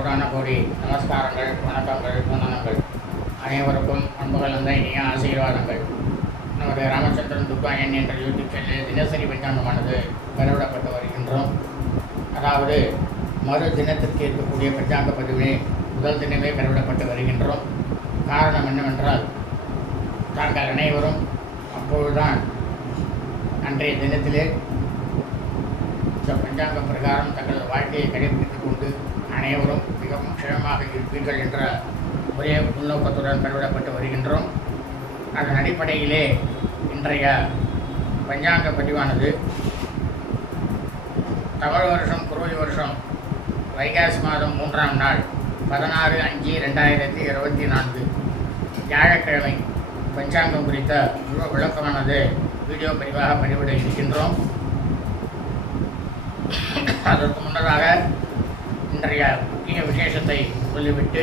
அன்புடான கோடி நமஸ்காரங்கள் வணக்கங்கள் வந்தனங்கள். அனைவருக்கும் அன்புகள் இனிய ஆசீர்வாதங்கள். நமது ராமச்சந்திரன் துர்கா என்ற யூடியூப் சேனலில் தினசரி பஞ்சாங்கமானது பெறவிடப்பட்டு வருகின்றோம். அதாவது மறு தினத்திற்கு இருக்கக்கூடிய பஞ்சாங்க பதிவினை முதல் தினமே பெறவிடப்பட்டு வருகின்றோம். காரணம் என்னவென்றால் தாங்கள் அனைவரும் அப்பொழுதுதான் அன்றைய தினத்திலே பஞ்சாங்க பிரகாரம் தங்களது வாழ்க்கையை கடைபிடித்துக் கொண்டு அனைவரும் மிகவும் க்ஷேமமாக இருப்பீர்கள் என்ற ஒரே உள்நோக்கத்துடன் பெறவிடப்பட்டு வருகின்றோம். அதன் அடிப்படையிலே இன்றைய பஞ்சாங்க பதிவானது தமிழ் வருஷம் குருவி வருஷம் வைகாசி மாதம் மூன்றாம் நாள் பதினாறு அஞ்சு ரெண்டாயிரத்தி இருபத்தி நான்கு. வியாழக்கிழமை பஞ்சாங்கம் குறித்த முழு விளக்கமானது வீடியோ பதிவாக பதிவிட இருக்கின்றோம். அதற்கு முன்னதாக இன்றைய முக்கிய விசேஷத்தை சொல்லிவிட்டு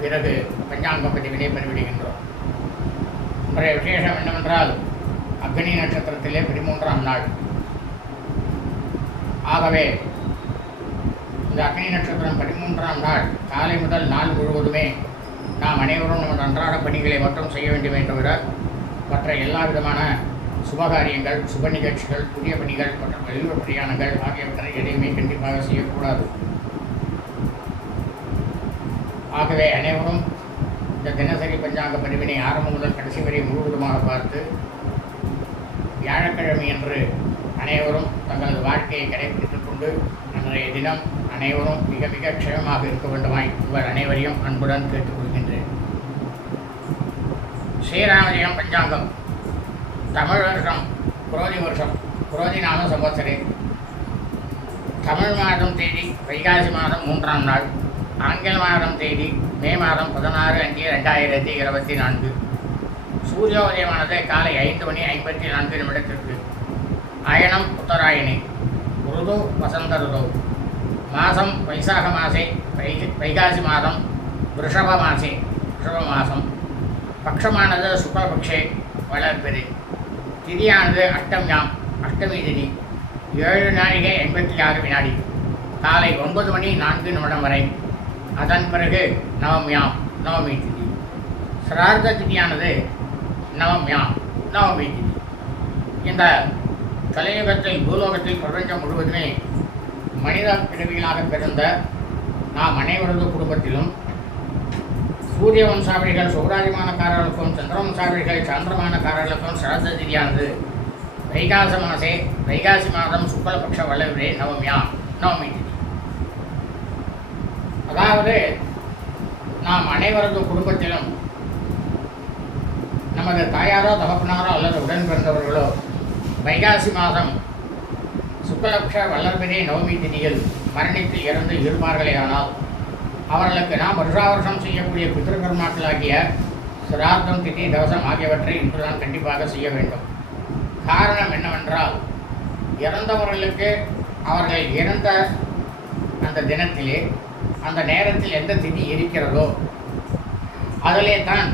பிறகு பஞ்சாங்க பதிவினை பதிவிடுகின்றோம் இன்றைய விசேஷம் என்னவென்றால் அக்னி நட்சத்திரத்திலே பதிமூன்றாம் நாள். ஆகவே இந்த அக்னி நட்சத்திரம் பதிமூன்றாம் நாள் காலை முதல் நாள் முழுவதுமே நாம் அனைவரும் நமது அன்றாட பணிகளை மட்டும் செய்ய வேண்டுமே தவிர மற்ற எல்லா விதமான சுபகாரியங்கள் சுப நிகழ்ச்சிகள் புதிய பணிகள் மற்றும் வெளியூர் பிரயாணங்கள் ஆகியவற்றை எதையுமே கண்டிப்பாக செய்யக்கூடாது. ஆகவே அனைவரும் இந்த தினசரி பஞ்சாங்க பதிவினை ஆரம்பம் முதல் கடைசி வரை முழுவதுமாக பார்த்து வியாழக்கிழமை என்று அனைவரும் தங்களது வாழ்க்கையை கடைபிடித்துக் கொண்டு அன்றைய தினம் அனைவரும் மிக மிக க்ஷயமாக இருக்க வேண்டுமாய் உங்கள் அனைவரையும் அன்புடன் கேட்டுக்கொள்கின்றேன் ஸ்ரீராமஜெயம் பஞ்சாங்கம் தமிழ் வருஷம் குரோதி வருஷம் குரோதி நாம சம்பவத்திலே தமிழ் மாதம் தேதி வைகாசி மாதம் மூன்றாம் நாள். ஆங்கில மாதம் தேதி மே மாதம் பதினாறு அஞ்சு ரெண்டாயிரத்தி இருபத்தி நான்கு. சூரியோதயமானது காலை ஐந்து மணி ஐம்பத்தி நான்கு நிமிடத்திற்கு. அயனம் உத்தராயணி. ருது வசந்த ருது. மாதம் வைசாக மாசே வை வைகாசி மாதம் ரிஷப மாசே ரிஷப மாதம். பக்ஷமானது சுக்லபக்ஷே வளர்பெரு திதியானது அஷ்டம்யாம் அஷ்டமி திதி. ஏழு நாழிகை எண்பத்தி ஆறு வினாடி. காலை ஒன்பது மணி நான்கு நிமிடம் வரை. அதன் பிறகு நவமியாம் நவமி திதி. சிரார்த்த திதியானது நவமியாம் நவமி திதி. இந்த கலையுகத்தில் பூலோகத்தில் பிரபஞ்சம் முழுவதுமே மனித பிறவிகளாக பிறந்த நாம் அனைவரது குடும்பத்திலும் சூரிய வம்சாவளிகள் சௌராஜமானக்காரர்களுக்கும் சந்திர வம்சாவளிகள் சந்திரமானக்காரர்களுக்கும் சிரார்த்த திதியானது வைகாச மாசே வைகாசி மாதம் சுக்லபக்ஷ வளவிலே நவமியாம் நவமி திதி. அதாவது நாம் அனைவரது குடும்பத்திலும் நமது தாயாரோ தகப்பனாரோ அல்லது உடன் பிறந்தவர்களோ வைகாசி மாதம் சுக்லபக்ஷ வல்லர்பிரே நவமி திதியில் மரணித்து இறந்து இருப்பார்களேயானால் அவர்களுக்கு நாம் வருஷாவருஷம் செய்யக்கூடிய பித்திருக்கர்மாக்களாகிய சிரார்த்தம் திதி தவசம் ஆகியவற்றை இன்றுதான் கண்டிப்பாக செய்ய வேண்டும். காரணம் என்னவென்றால் இறந்தவர்களுக்கு அவர்கள் இறந்த அந்த தினத்திலே அந்த நேரத்தில் எந்த திதி இருக்கிறதோ அதிலே தான்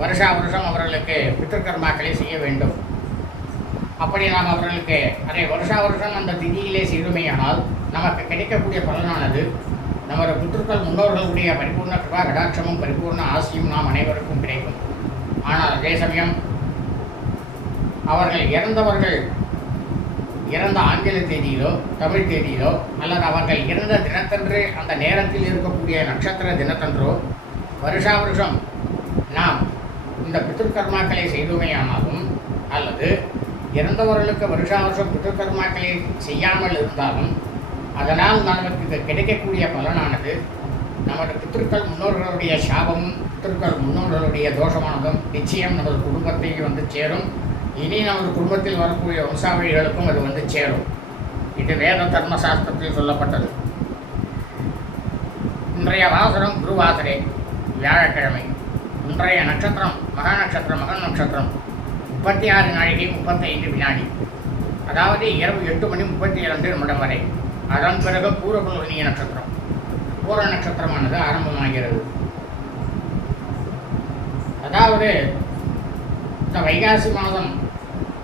வருஷா வருஷம் அவர்களுக்கு பித்திருக்கர்மாக்களை செய்ய வேண்டும். அப்படி நாம் அவர்களுக்கு அதை வருஷா வருஷம் அந்த திதியிலே செய்துமையானால் நமக்கு கிடைக்கக்கூடிய பலனானது நமது புற்றுக்கள் முன்னோர்களுடைய பரிபூர்ண கிருபா கடாட்சமும் பரிபூர்ண ஆசியும் நாம் அனைவருக்கும் கிடைக்கும். ஆனால் அதே சமயம் அவர்கள் இறந்தவர்கள் இறந்த ஆங்கில தேதியிலோ தமிழ் தேதியிலோ அல்லது அவர்கள் இறந்த தினத்தன்று அந்த நேரத்தில் இருக்கக்கூடிய நட்சத்திர தினத்தன்றோ வருஷா வருஷம் நாம் இந்த பித்திருக்கர்மாக்களை செய்துமையானாலும் அல்லது இறந்தவர்களுக்கு வருஷா வருஷம் பித்திருக்கர்மாக்களை செய்யாமல் இருந்தாலும் அதனால் நமக்கு கிடைக்கக்கூடிய பலனானது நமது பித்திருக்கள் முன்னோர்களுடைய சாபமும் பித்திருக்கள் முன்னோர்களுடைய தோஷமானதும் நிச்சயம் நமது குடும்பத்தை வந்து சேரும். இனி நமது குடும்பத்தில் வரக்கூடிய வம்சாவளிகளுக்கும் அது வந்து சேரும். இது வேத தர்ம சாஸ்திரத்தில் சொல்லப்பட்டது. இன்றைய வாசனம் குருவாசரே வியாழக்கிழமை. இன்றைய நட்சத்திரம் மகா நட்சத்திரம் மகன் நட்சத்திரம். முப்பத்தி ஆறு நாழிகை முப்பத்தைந்து வினாடி. அதாவது இரவு எட்டு மணி முப்பத்தி இரண்டு நிமிடம் வரை. அதன் பிறகு பூரபுல்வனிய நட்சத்திரம். பூர நட்சத்திரமானது ஆரம்பமாகிறது. அதாவது இந்த வைகாசி மாதம்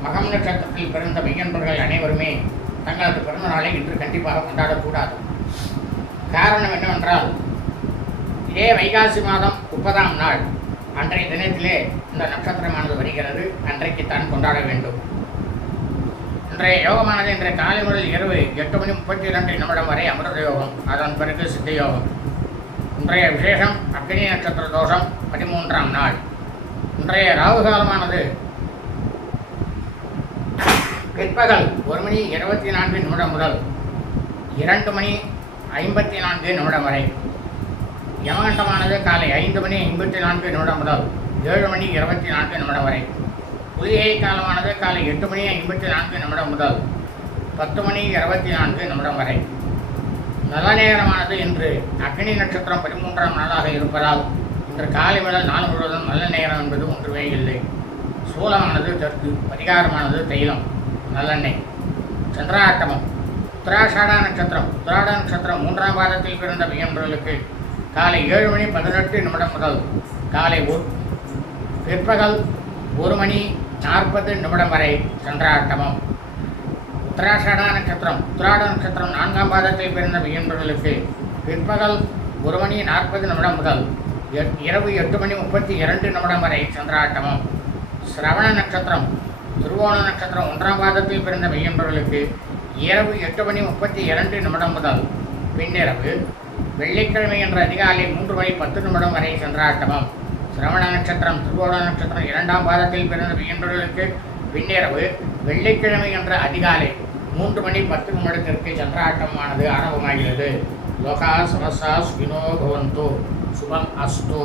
மகம் நட்சத்திரத்தில் பிறந்த மெய்யன்பர்கள் அனைவருமே தங்களது பிறந்த நாளை இன்று கண்டிப்பாக கொண்டாடக்கூடாது. காரணம் என்னவென்றால் இதே வைகாசி மாதம் முப்பதாம் நாள். அன்றைய தினத்திலே இந்த நட்சத்திரமானது வருகிறது. அன்றைக்குத்தான் கொண்டாட வேண்டும். இன்றைய யோகமானது இன்றைய காலை முதல் இரவு எட்டு மணி முப்பத்தி இரண்டு நிமிடம் வரை அமிர்த யோகம் அதன் பிறகு சித்த யோகம் இன்றைய விசேஷம் அக்னி நட்சத்திர தோஷம் பதிமூன்றாம் நாள். இன்றைய ராகு காலமானது பிற்பகல் ஒரு மணி இருபத்தி நான்கு நிமிடம் முதல் இரண்டு மணி ஐம்பத்தி நான்கு நிமிடம் வரை. யமகண்டமானது காலை ஐந்து மணி ஐம்பத்தி நான்கு நிமிடம் முதல் ஏழு மணி இருபத்தி நான்கு நிமிடம் வரை. புலிகை காலமானது காலை எட்டு மணி ஐம்பத்தி நான்கு நிமிடம் முதல் பத்து மணி இருபத்தி நான்கு நிமிடம் வரை. நல்ல நேரமானது இன்று அக்னி நட்சத்திரம் பதிமூன்றாம் நாளாக இருப்பதால் இன்று காலை முதல் நாள் முழுவதும் நல்ல நேரம் என்பது ஒன்றுமே இல்லை. சூலமானது தெற்கு பரிகாரமானது தைலம். நல்லெண்ணெய். சந்திராட்டமம். உத்தராஷாடா நட்சத்திரம். உத்தராட நட்சத்திரம் மூன்றாம் பாதத்தில் பிறந்த வியன்றவர்களுக்கு காலை ஏழு மணி பதினெட்டு நிமிடம் முதல் காலை ஒரு பிற்பகல் ஒரு மணி நாற்பது நிமிடம் வரை சந்திராட்டமம். உத்தராஷாடா நட்சத்திரம். உத்திராட நட்சத்திரம் நான்காம் பாதத்தில் பிறந்த வியன்பர்களுக்கு பிற்பகல் ஒரு மணி நாற்பது நிமிடம் முதல் எட்- இரவு எட்டு மணி முப்பத்தி இரண்டு நிமிடம் வரை சந்திராட்டமம். சிரவண நட்சத்திரம். திருவோண நட்சத்திரம் ஒன்றாம் பாதத்தில் பிறந்த மெய்யன்பர்களுக்கு இரவு எட்டு மணி முப்பத்தி இரண்டு நிமிடம் முதல் பின்னிரவு வெள்ளிக்கிழமை என்ற அதிகாலை மூன்று மணி பத்து நிமிடம் வரை சந்திராட்டமம் சிரவண நட்சத்திரம் திருவோண நட்சத்திரம் இரண்டாம் பாதத்தில் பிறந்த மெய்யன்பர்களுக்கு பின்னிரவு வெள்ளிக்கிழமை என்ற அதிகாலை மூன்று மணி பத்து நிமிடத்திற்கு சந்திராட்டமானது ஆரம்பமாகிறது. லோகா சமசா சுகினோ பவந்தோ. சுபம் அஸ்தோ.